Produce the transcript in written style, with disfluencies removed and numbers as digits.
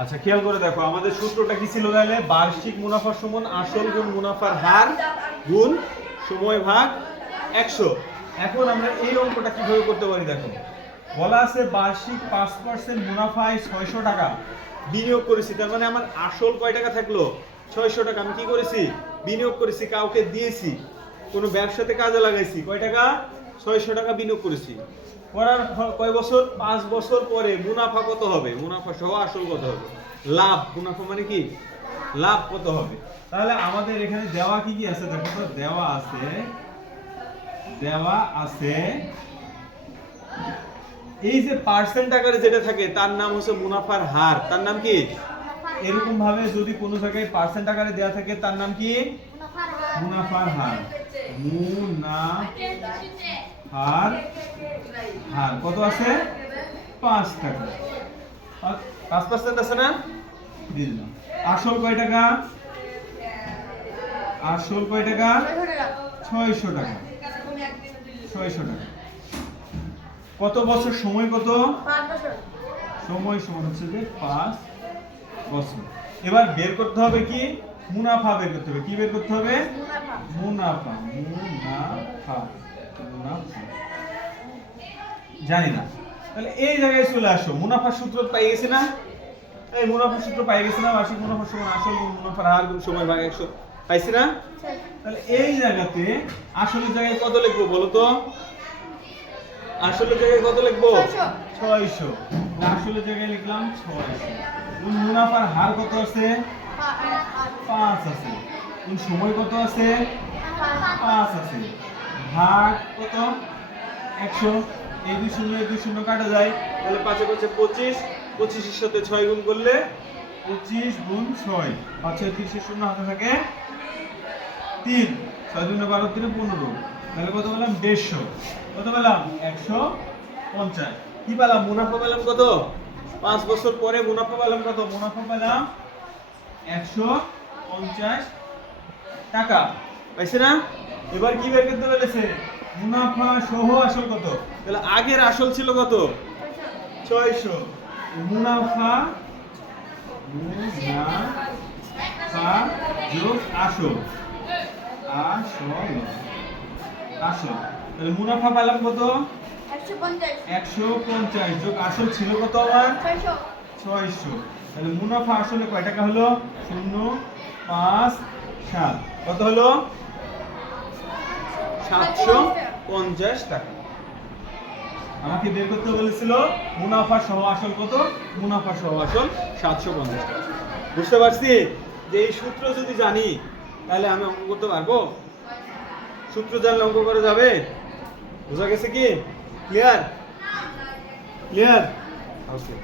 আচ্ছা খেয়াল করে দেখো আমাদের সূত্রটা কি ছিল তাহলে বার্ষিক মুনাফা সমান আসল গুণ মুনাফার হার গুণ সময় ভাগ 100। এখন আমরা এই অঙ্কটা কিভাবে করতে পারি দেখো বলা আছে বার্ষিক 5% মুনাফায় 600 টাকা বিনিয়োগ করেছি, তার মানে আমার আসল কয় টাকা থাকলো 600 টাকা। আমি কি করেছি বিনিয়োগ করেছি, কাউকে দিয়েছি, কোনো ব্যবসাতে কাজে লাগাইছি, কয় টাকা 600 টাকা বিনিয়োগ করেছি। করার কয় বছর 5 বছর পরে মুনাফা কত হবে, মুনাফা সহ আসল কত হবে, লাভ, মুনাফা মানে কি লাভ কত হবে। তাহলে আমাদের এখানে দেওয়া কি কি আছে দেখো তো, দেওয়া আছে এই যে পার্সেন্ট আকারে যেটা থাকে তার নাম হচ্ছে মুনাফার হার, তার নাম কি, এরকম ভাবে যদি কোনো জায়গায় পার্সেন্ট আকারে দেওয়া থাকে তার নাম কি মুনাফার হার। মুনাফার হার কত আছে 5 টাকা, 5% আছে না, দিলাম। আসল কয় টাকা, আসল কয় টাকা 600 টাকা, 600 টাকা। কত বছর, সময় কত 5 বছর, সময় সমান হচ্ছে যে 5 বছর। এবার বের করতে হবে কি মুনাফা বের করতে হবে, কি বের করতে হবে মুনাফা, মুনাফা, মুনাফা জানি না। তাহলে এই জায়গায় চলে আসো, মুনাফার সূত্র পাই গেছি না, এই মুনাফার সূত্র পাই গেছি না, বার্ষিক মুনাফা সমান আসল গুণ মুনাফার হার গুণ সময় ভাগ 100 পাইছি না। তাহলে এই জায়গাতে আসলের জায়গায় কত লিখবো বলো তো, আসলের জায়গায় কত লিখবো 600, আসলের জায়গায় লিখলাম 600। মুনাফার হার কত আছে 5 আছে, সময় কত আছে 5 আছে, ভাগ কত 100, এই 2 শূন্য এই 2 শূন্য কাটা যায়, তাহলে 5 এ 5 25, 25 এর সাথে 6 গুণ করলে 25 গুণ 6, 5 এর 30 এর শূন্য হাতে থাকে 3, 6 দুগুণে 12 3 15, তাহলে কত পেলাম 150, কত পেলাম 150। কি পেলাম মুনাফা পেলাম কত 5 বছর পরে মুনাফা পেলাম কত, মুনাফা পেলাম 150 টাকা, পাইছে না। এবার কি বের করতে বলেছে মুনাফা সহ আসল কত, তাহলে আগের আসল ছিল কত 600, মুনাফা যোগ আসল, আসল, তাহলে মুনাফা পেলাম কত 150 যোগ আসল ছিল কত আমার 600, তাহলে মুনাফা আসলে কয় টাকা হলো 0.5 কত হলো 750 টাকা। আমাকে বের করতে বলেছিল মুনাফা সহ আসল কত, মুনাফা সহ আসল 750 টাকা। বুঝতে পারছি যে এই সূত্র যদি জানি তাহলে আমি অঙ্ক করতে পারবো, সূত্র জানলে অঙ্ক করা যাবে। বুঝা গেছে কি, ক্লিয়ার, ক্লিয়ার, ওকে।